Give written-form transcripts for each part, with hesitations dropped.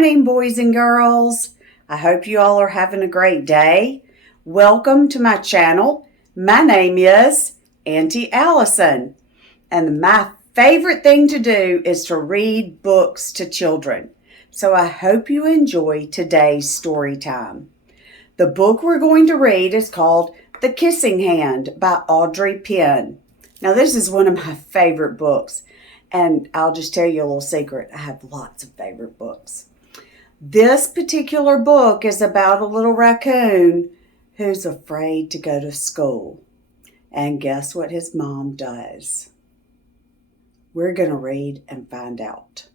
morning, boys and girls. I hope you all are having a great day. Welcome to my channel. My name is Auntie Allison, and my favorite thing to do is to read books to children. So I hope you enjoy today's story time. The book we're going to read is called The Kissing Hand by Audrey Penn. Now, this is one of my favorite books. And I'll just tell you a little secret. I have lots of favorite books. This particular book is about a little raccoon who's afraid to go to school. And guess what his mom does? We're going to read and find out.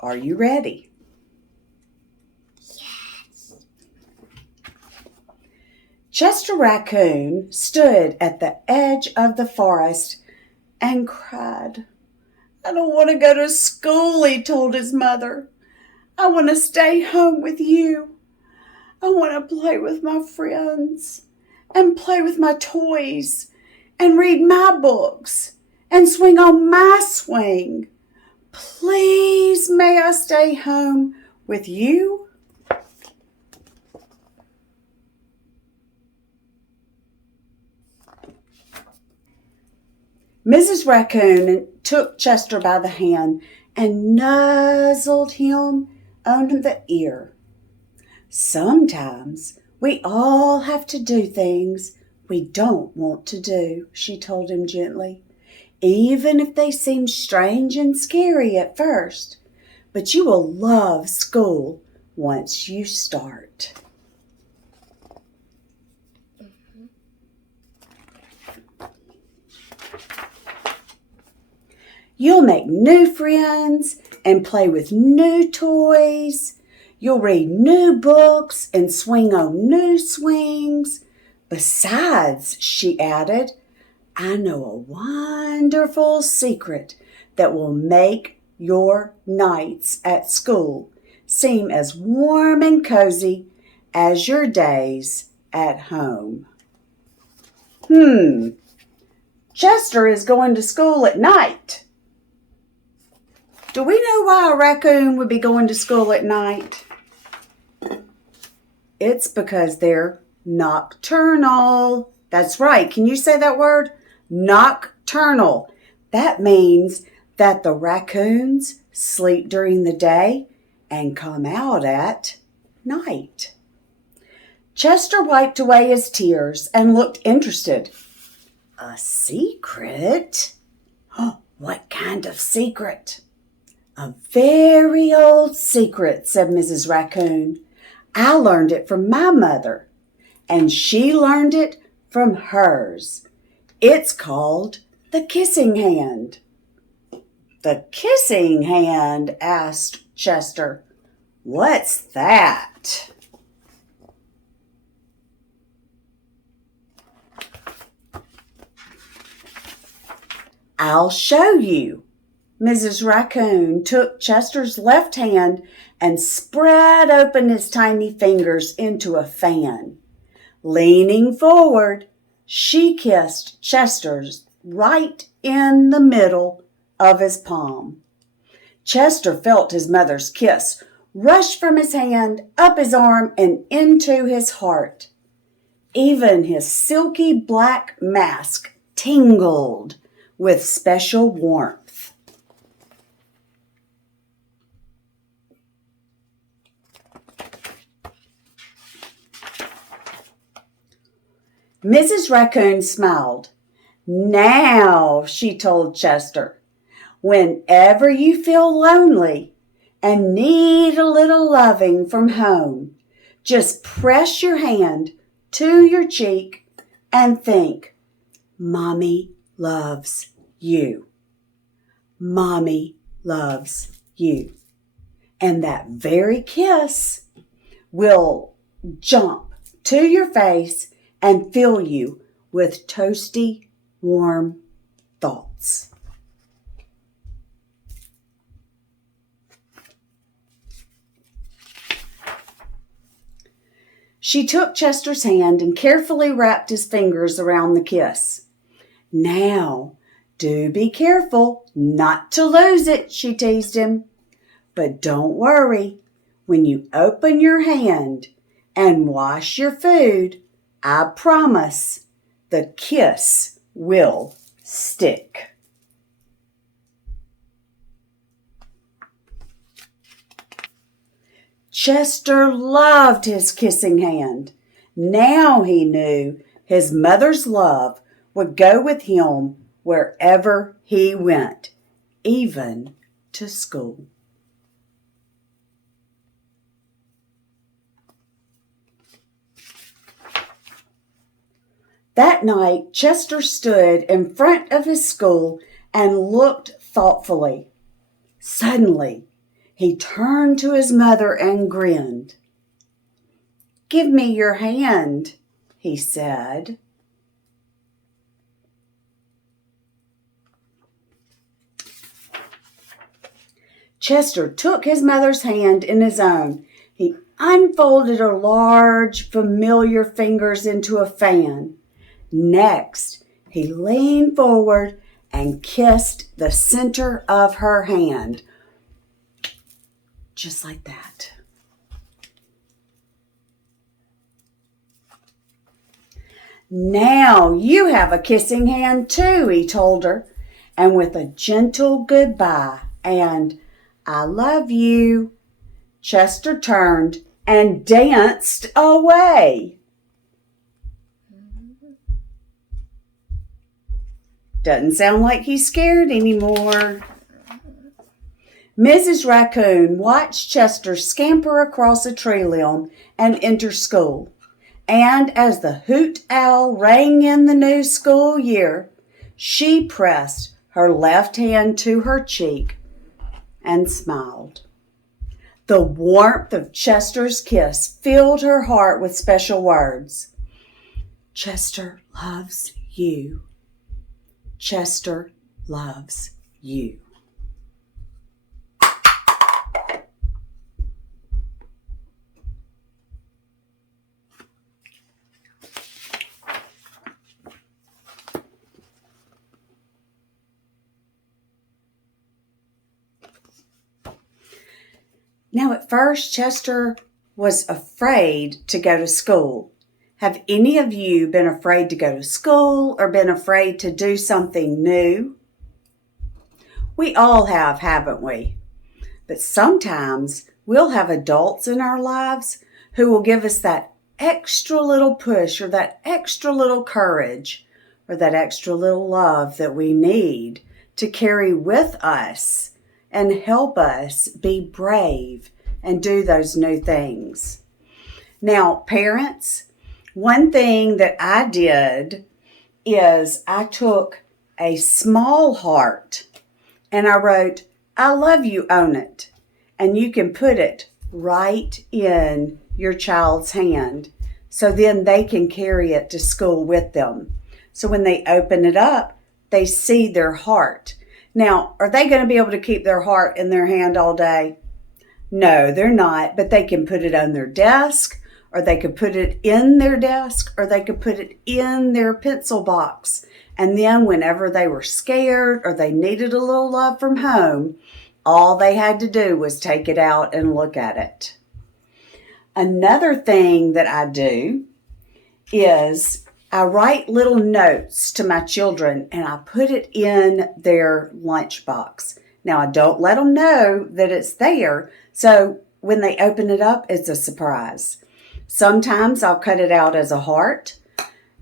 Are you ready? Yes. Chester Raccoon stood at the edge of the forest and cried. "I don't want to go to school," he told his mother. "I want to stay home with you. I want to play with my friends and play with my toys and read my books and swing on my swing. Please, may I stay home with you?" Mrs. Raccoon took Chester by the hand and nuzzled him under the ear. "Sometimes we all have to do things we don't want to do," she told him gently, "even if they seem strange and scary at first. But you will love school once you start." You'll make new friends and play with new toys. You'll read new books and swing on new swings. Besides, she added, "I know a wonderful secret that will make your nights at school seem as warm and cozy as your days at home." Chester is going to school at night. Do we know why a raccoon would be going to school at night? It's because they're nocturnal. That's right. Can you say that word? Nocturnal. That means that the raccoons sleep during the day and come out at night. Chester wiped away his tears and looked interested. "A secret? Oh, what kind of secret?" "A very old secret," said Mrs. Raccoon. "I learned it from my mother, and she learned it from hers. It's called the kissing hand." "The kissing hand?" asked Chester. "What's that?" "I'll show you." Mrs. Raccoon took Chester's left hand and spread open his tiny fingers into a fan. Leaning forward, she kissed Chester's right in the middle of his palm. Chester felt his mother's kiss rush from his hand, up his arm, and into his heart. Even his silky black mask tingled with special warmth. Mrs. Raccoon smiled. "Now," she told Chester, "whenever you feel lonely and need a little loving from home, just press your hand to your cheek and think, 'Mommy loves you. Mommy loves you.' And that very kiss will jump to your face and fill you with toasty, warm thoughts." She took Chester's hand and carefully wrapped his fingers around the kiss. "Now, do be careful not to lose it," she teased him. "But don't worry. when you open your hand and wash your food, I promise the kiss will stick. Chester loved his kissing hand. Now he knew his mother's love would go with him wherever he went, even to school. That night, Chester stood in front of his school and looked thoughtfully. Suddenly, he turned to his mother and grinned. "Give me your hand," he said. Chester took his mother's hand in his own. He unfolded her large, familiar fingers into a fan. Next, he leaned forward and kissed the center of her hand. Just like that. "Now you have a kissing hand too," he told her. And with a gentle goodbye and "I love you," Chester turned and danced away. Doesn't sound like he's scared anymore. Mrs. Raccoon watched Chester scamper across a tree limb and enter school. And as the hoot owl rang in the new school year, she pressed her left hand to her cheek and smiled. The warmth of Chester's kiss filled her heart with special words. Chester loves you. Chester loves you. Now, at first, Chester was afraid to go to school. Have any of you been afraid to go to school or been afraid to do something new? We all have, haven't we? But sometimes we'll have adults in our lives who will give us that extra little push or that extra little courage or that extra little love that we need to carry with us and help us be brave and do those new things. Now, parents, one thing that I did is I took a small heart and I wrote, "I love you" on it. And you can put it right in your child's hand so then they can carry it to school with them. So when they open it up, they see their heart. Now, are they going to be able to keep their heart in their hand all day? No, they're not, but they can put it on their desk, or they could put it in their desk, or they could put it in their pencil box. And then whenever they were scared or they needed a little love from home, all they had to do was take it out and look at it. Another thing that I do is I write little notes to my children and I put it in their lunchbox. Now, I don't let them know that it's there, so when they open it up, it's a surprise. Sometimes I'll cut it out as a heart.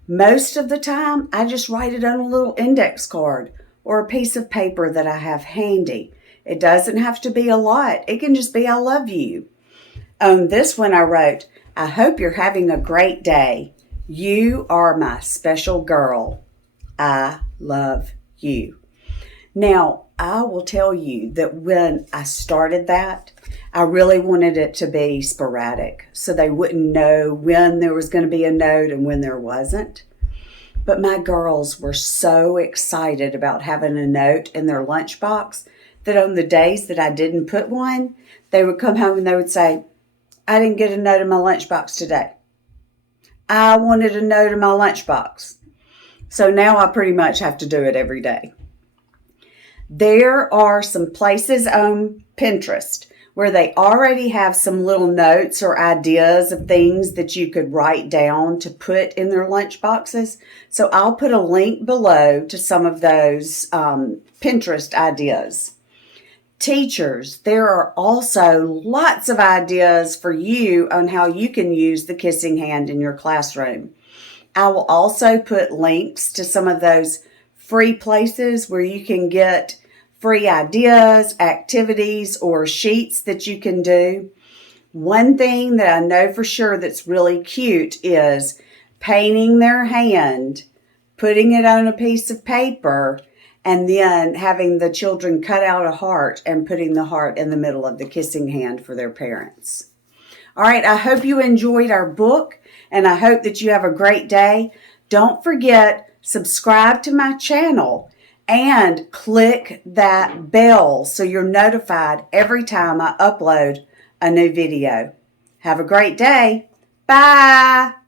Most of the time, I just write it on a little index card or a piece of paper that I have handy. It doesn't have to be a lot. It can just be, "I love you." On this one, I wrote, "I hope you're having a great day. You are my special girl. I love you." Now, I will tell you that when I started that, I really wanted it to be sporadic so they wouldn't know when there was going to be a note and when there wasn't. But my girls were so excited about having a note in their lunchbox that on the days that I didn't put one, they would come home and they would say, "I didn't get a note in my lunchbox today. I wanted a note in my lunchbox." So now I pretty much have to do it every day. There are some places on Pinterest where they already have some little notes or ideas of things that you could write down to put in their lunch boxes. So I'll put a link below to some of those Pinterest ideas. Teachers, there are also lots of ideas for you on how you can use the kissing hand in your classroom. I will also put links to some of those free places where you can get free ideas, activities, or sheets that you can do. One thing that I know for sure that's really cute is painting their hand, putting it on a piece of paper, and then having the children cut out a heart and putting the heart in the middle of the kissing hand for their parents. All right, I hope you enjoyed our book, and I hope that you have a great day. Don't forget, subscribe to my channel and click that bell so you're notified every time I upload a new video. Have a great day. Bye.